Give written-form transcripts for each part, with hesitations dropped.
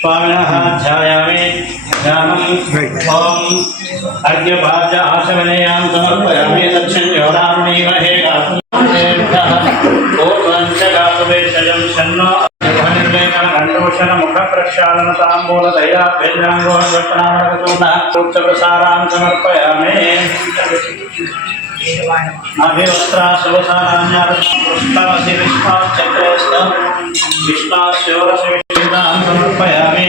स्वामिनः ध्यायामि ओम अर्घ्यभाज आचमनेयां समर्पयामि दक्षिणयोदारुणीमहे ओपञ्चगातुवेशजं शन्नो गण्डोषण मुखप्रक्षालनताम्बूलदया वेदाङ्गोन्वत्नामरकतूर्णः समर्पयामि अभिवस्त्रा शुभसारान्यास्तमसि विष्णाश्चक्रस्त विष्णास्योरसि विष्णां समर्पयामि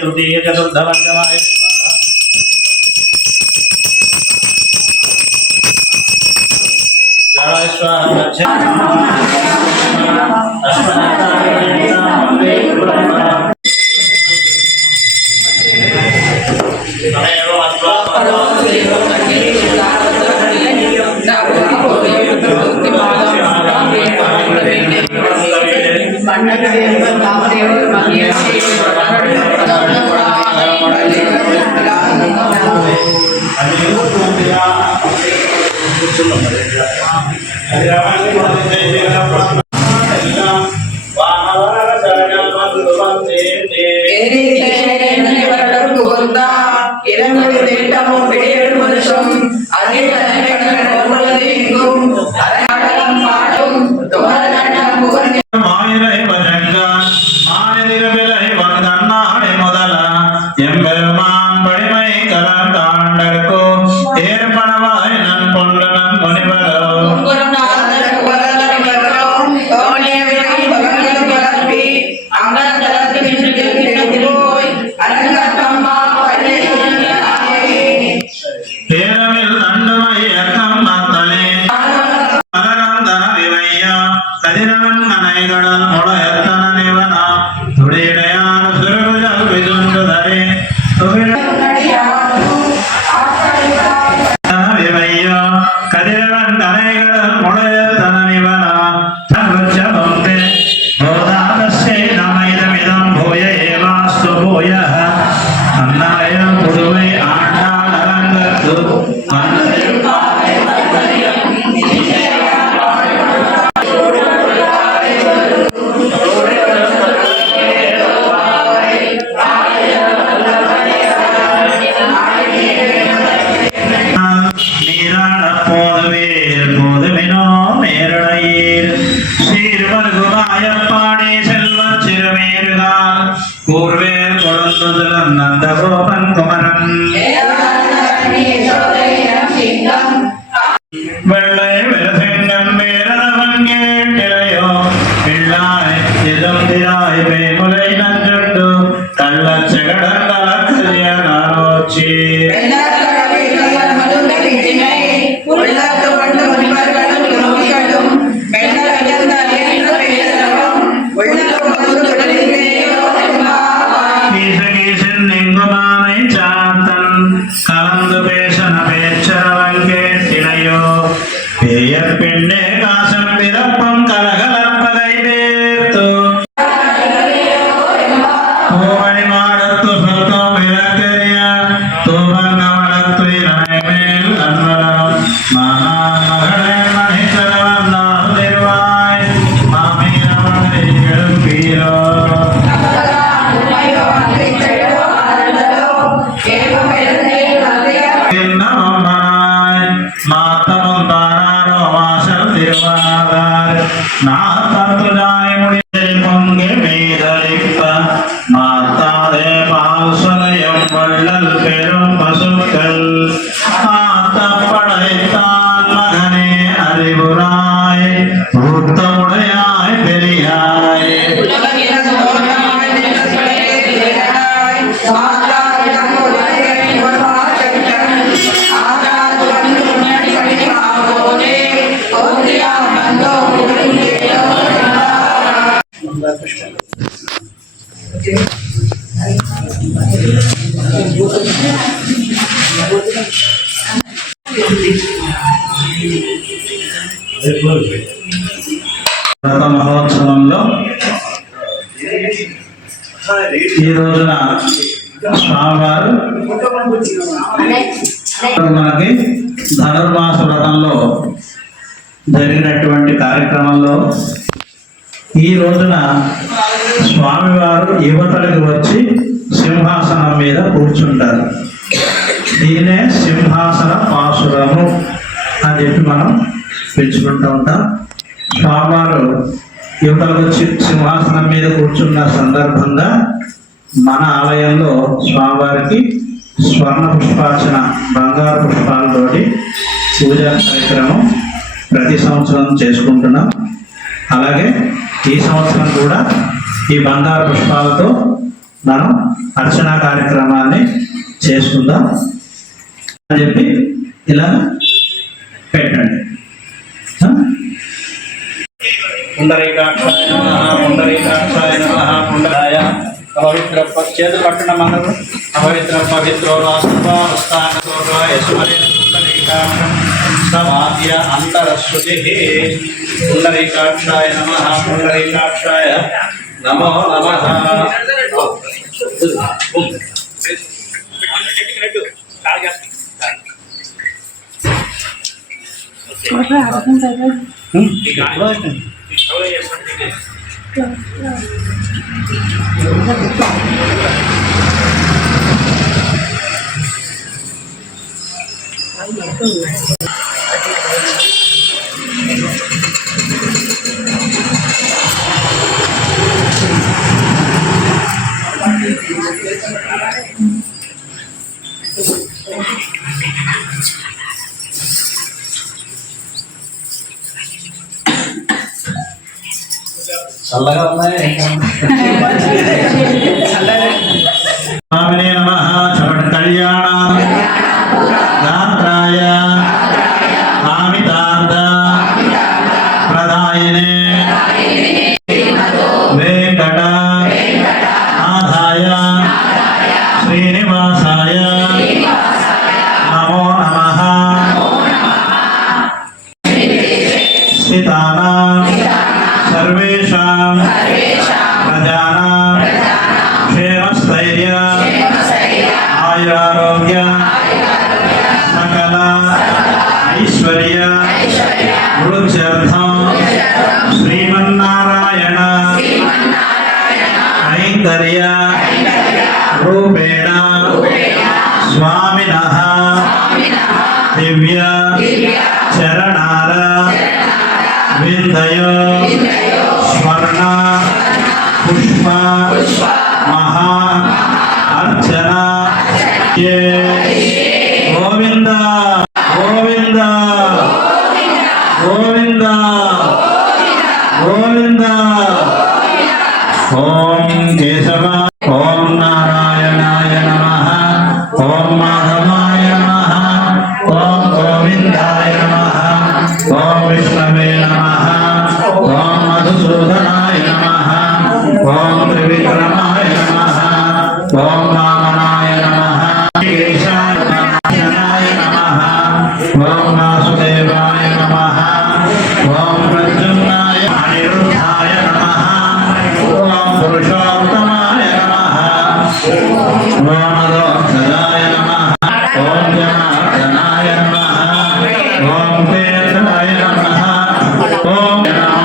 तृतीय चतुर्धवंजमाय நாத்தத்துதாய் முடிதை பொங்கு மீதளிப்ப மாத்தாதே பால்சலையும் வள்ளல் பெரும் பசுக்கள் ஆத்தப்படைத்தான் மகனே அறிவுராய் ஊத்தமுடையாய் பெரியாய் వ్రత మహోత్సవంలో ఈ రోజున స్వామివారు మనకి ధనుర్మాస వ్రతంలో జరిగినటువంటి కార్యక్రమంలో ఈ రోజున స్వామివారు యువతలకు వచ్చి సింహాసనం మీద కూర్చుంటారు. దీనే సింహాసన పాసురము అని చెప్పి మనం పిలుచుకుంటూ ఉంటాం. స్వామివారు యువతలకు వచ్చి సింహాసనం మీద కూర్చున్న సందర్భంగా మన ఆలయంలో స్వామివారికి స్వర్ణ పుష్పార్చన బంగారు పుష్పాలతోటి పూజా కార్యక్రమం ప్రతి సంవత్సరం చేసుకుంటున్నాం. అలాగే ఈ సంవత్సరం కూడా ఈ బంగారు పుష్పాలతో మనం అర్చనా కార్యక్రమాన్ని చేసుకుందాం అని చెప్పి ఇలా పెట్టండి. పుండరీకాక్షాయ నమః పుండరీకాక్షాయ నమః పుండరాయ అపవిత్ర చేతులు పట్టణ మనకు అపవిత్ర పవిత్రో రాష్ట్రస్థానోస్మరేణ పుండరీకాక్షం సమాద్య అంతరశ్రుతి పుండరీకాక్షాయ నమః పుండరీకాక్షాయ నమో నమః. చల్లగా ఉన్నాయి. స్వామినే నమః చపట్ కళ్యాణ గాత్రాయ ఆమితార్థ ప్రదాయనే వెంకట ఆదాయ శ్రీనివాసాయ నమో నమః. స్థితానాం సర్వేషాం ప్రజానాం క్షేమస్థైర్య ఆయురారోగ్య సకల ఐశ్వర్య వృద్ధ్యర్థం శ్రీమన్నారాయణ ఐంకర్య రూపేణ స్వామినః దివ్య చరణార విందయ స్వర్ణ పుష్ప మహా అర్చన గోవింద గోవింద గోవింద గోవింద. ఓం కేశవ ఓం నారాయణాయ నమః ఓం మాధవాయ నమః ఓం గోవిందాయ నమః ఓం విష్ణవే నమః ఓం మధుసూదనాయ నమః ఓం త్రివిక్రమాయ నమః ఓం వామనాయ నమః కేశాయ నమః ఓం వాసుదేవాయ నమః ఓం ప్రద్యుమ్నాయ అనిరుద్ధాయ నమః ఓం పురుషోత్తమాయ నమః ఓం మదోక్షరాయ నమః ఓం జనార్దనాయ నమః ఓం కేంద్రాయ నమః ఓం నమః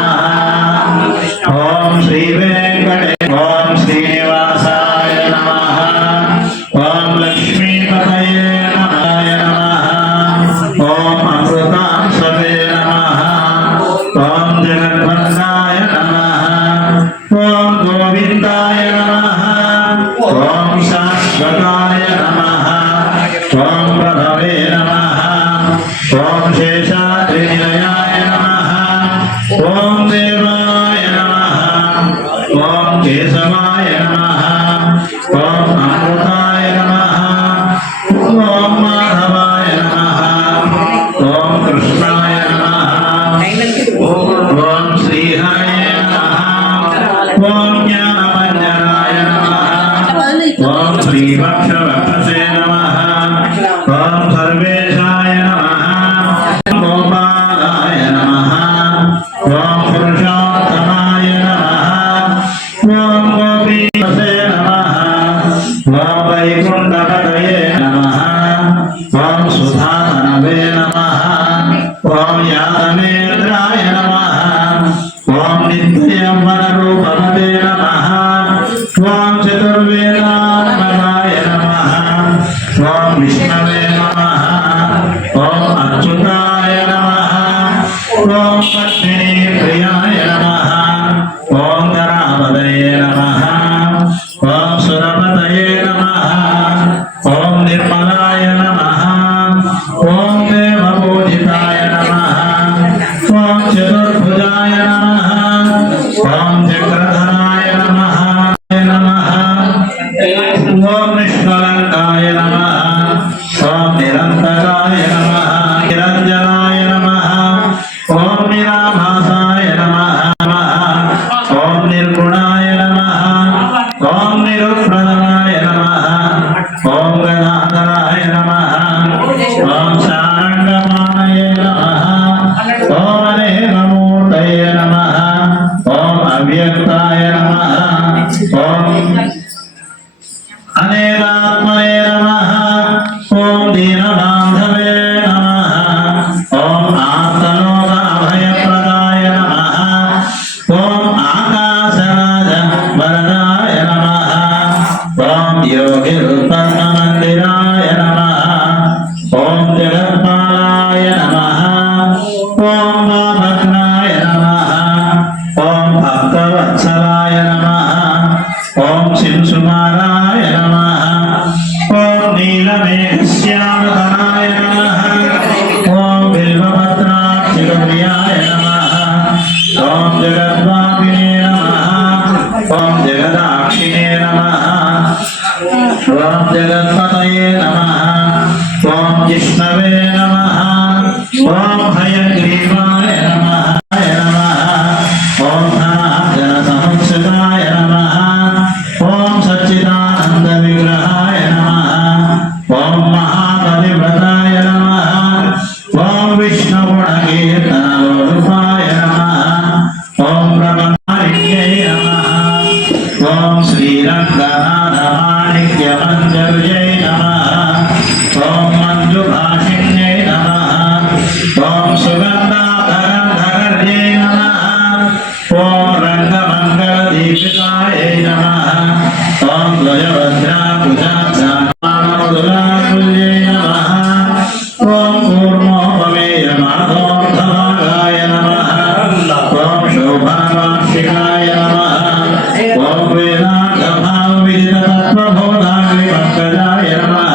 ఓం శ్రీ వెంకటే ఓం శ్రీనివాసాయ నమః ఓం లక్ష్మీపతయే నమః ఓం అమృతాంశవే నమః ఓం జగద్వంద ఓం మాధవాయ నమః ఓం కృష్ణాయ నమః ఓం శ్రీహరయ నమః ఓం జ్ఞానమంజనాయ నమః ఓం శ్రీవక్షవక్షసే నమః ఓం సర్వేశాయ నమః ఓం గోపాలాయ నమః ఓం పురుషోత్తమాయ నమః ఓం గోపీపతే నమః ఓం వైకుంఠపతయే నమః ఓం సుధాతనవే నమః ఓం యాదవేంద్రాయ నమః ఓం నిత్యయౌవనరూపమతే నమః ఓం చతుర్వేదాత్మకాయ నమః ఓం విష్ణవే నమః ఓం అచ్యుతాయ నమః ఓం పద్మినీ ప్రియాయ నమః ఓం గణపతయే నమః ఓం సురపతయే నమః ఓం నిర్మలాయ నమః ఓం దేవపూజితాయ నమః ఓం చతుర్భుజాయ నమః ఓం చక్రధరాయ నమః ఓం నిష్కలంకాయ నమః ఓం నిరంతరాయ నమః నిరంజనాయ నమః ఓం నిరాభాసాయ నమః ఓం నిర్గుణాయ నమః ఓం నిరుప్రదనాయ నమః ఓం గణాధరాయ నమః ఓం శారంగమాయ నమః ఓం అనేకమూర్తయే నమః ఓం అవ్యక్తాయ నమః ఓం అనేకాత్మనే నమః ఓం దీనబాంధవే నమః ఓం ఆర్తలోకాభయప్రదాయ నమః ఓం ఆకాశరాజ వరదాయ నమః ఓం యోగిరుత్పన్నమందిరాయ నమః ఓం జగత్పాలాయ నమః ఓం వామగ్నాయ నమః ఓం భక్తవత్సలాయ నమః ఓం శింసుమారాయ నమః ఓం నీలమేఘశ్యామతనాయ నమః ఓం బిల్వపత్రాక్షిప్రియాయ నమః ఓం జగద్వాపినే నమః ఓం జగదాక్షిణే నమః ఓం జగత్పతయే నమః ఓం జిష్ణవే నమః ఓం హయగ్రీవాయ నమః ఓం ధనార్జన సంస్థితాయ నమః ఓం సచ్చిదానంద విగ్రహాయ నమః ఓం మహాపతివ్రతాయ నమః ఓం విష్ణుగుణకీర్తనలోలుపాయ నమః ఓం బ్రహ్మణ్యై నమః ఓం శ్రీరంగనాథమాణిక్యమంజర్యై నమః ఓం మంజుభాషిణ్యై నమః ఓం సుగంధాధరంధర్యై నమః ఓం రంగమంగళదీపికాయై నమః ఓం ధ్వజభద్రాభుజాక్షామృదులాకుల్యై నమః ఓం కూర్మోపమేయమాధోర్ధమాగాయ నమః ఓం శోభనవార్షికాయ నమః ఓం వేదాంతభావవిదితత్వబోధాగ్నిపంకజాయ నమః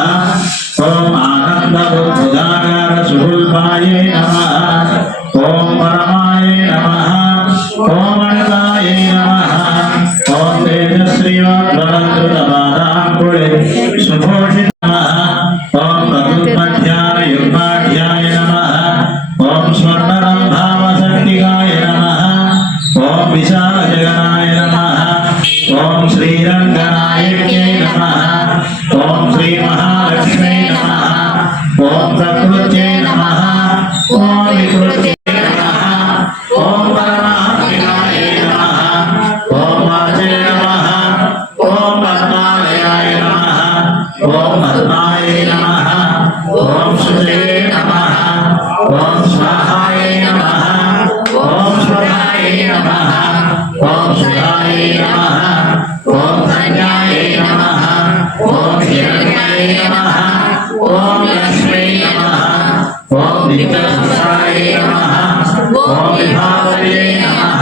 ఓం ఆనందబుద్ధిదాకార సుహృద్భాయే నమః ఓం పరమాయ నమః ఓం అణితాయ నమః ఓం తేజశ్రీవద్వలంకృతపాదాంకుళే సుభూషిత నమః ఓం ప్రకృత్మధ్యాన యుగ్మాఢ్యాయ నమః ఓం స్వర్ణరంభావశక్తికాయ నమః ఓం విశాలజగనాయ నమః ఓం శ్రీరంగనాయక్యై నమః ఓం శ్రీమహాలక్ష్మీ నమః ఓం ప్రకృత్యై నమః ఓం వికృత్యై నమః ఓం పరమాత్మికాయ నమః ఓం వాచే నమః ఓం పద్మాలయాయ నమః ఓం పద్మాయ నమః ఓం శుచే నమః ఓం స్వాహాయ నమః ఓం స్వరాయ నమః ఓం శివాయ నమః ఓం ధన్యాయ నమః ఓం హిరణ్యాయ నమః ఓం లక్ష్మీ నమః ఓం నిత్యవత్సాయ నమః ఓం విభావయే నమః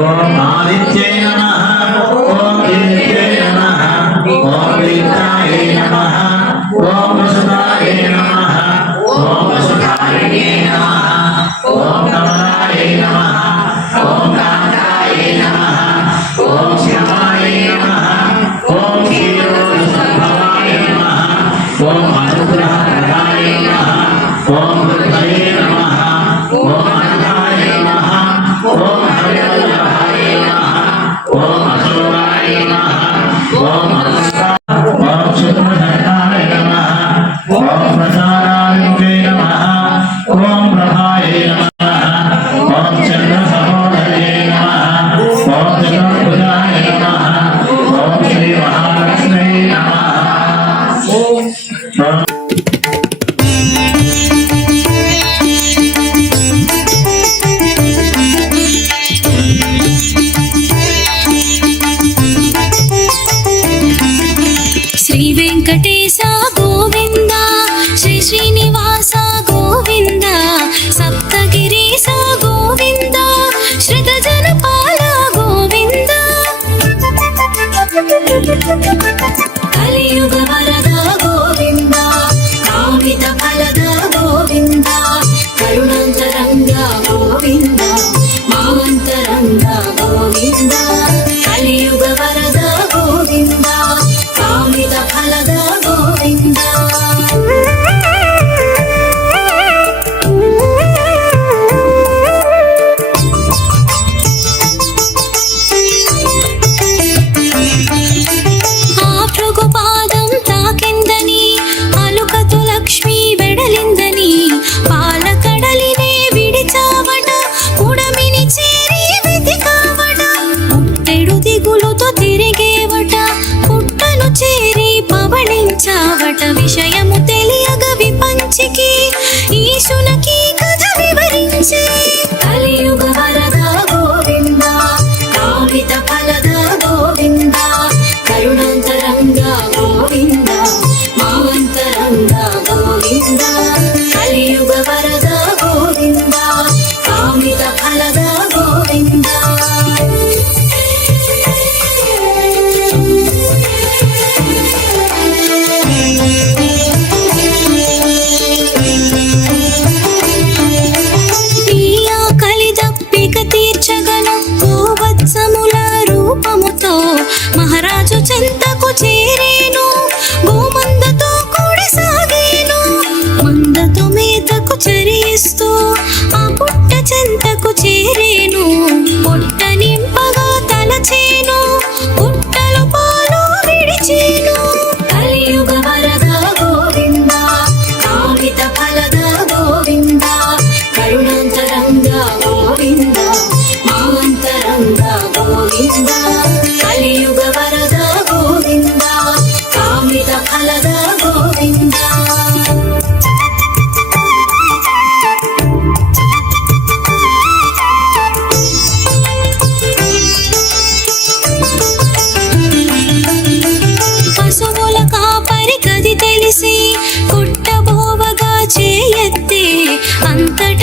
ఓం ఆదిత్యై నమః ఓం దీప్త్యై నమః ఓం దీప్తాయ నమః ఓం వసుదాయ నమః ఓం వసుధారిణే నమః ఓం కమలాయ నమః ఓం కాంతాయ నమః ఓం శివాయ నమః ఓం క్షీరోత్సవాయ నమః ఓం అనుగ్రహప్రదాయ నమః ఓం హృదయే నమః ఓం అనంతాయ నమః ఓం హరివల్లభాయ నమః ఓం అశోకాయ నమః ఓం ఓం శుక్రధరాయ నమః ఓం ప్రసారాయ నమః ఓం ప్రభాయ నమః ఓం చంద్రసహోదరే నమః ఓం చతుర్భుజాయ నమః ఓం శ్రీ మహాలక్ష్మీ నమః ఓం శ్రీ వెంకటేశ గోవింద శ్రీ శ్రీనివాస గోవింద సప్తగిరీశ గోవింద శ్రుత జనపాల గోవింద కలియుగ వరద గోవింద కామిత ఫలద గోవింద కరుణాంతరంగ గోవింద మాంతరంగ గోవింద కలియుగ వరద గోవింద కామిత ఫలద గోవింద ఆ భృగుపాదం తాకిందని అలుకతు లక్ష్మి వెడలిందని పాలకడలినే విడిచావట పుడమిని చేరి వెతికావట పుట్టెడు దిగులుతో తిరిగేవట పుట్టను చేరి పవళించావట విషయము తెలియగ విపంచికి ఈశునకి కథ వివరించే కలియుగ వరద గోవింద కామిత ఫలద గోవింద కరుణాంతరంగ గోవింద మాంతరంగ గోవింద కలియుగ వరద గోవింద కామిత ఫలద గోవింద నీయా కలిదప్పిక తీర్చగల గోవత్సముల రూపముతో మహారాజు చెంతకు చేరేను గోమందతో కూడి సాగేను మందతో మేతకు చరిస్తూ ఆ పుట్ట చెంతకు చేరేను పొట్ట నింపగా తలచేను పుట్టలు పాలు విడిచేను కలియుగ వరద గోవింద కామిత ఫలద గోవింద కరుణాంతరంగ గోవింద మాంతరంగ గోవింద కలియుగ వరద గోవింద కామిత ఫలద గోవింద పశువుల కాపరి కది తెలిసి కుట్టబోవగా చేయెత్తే అంతట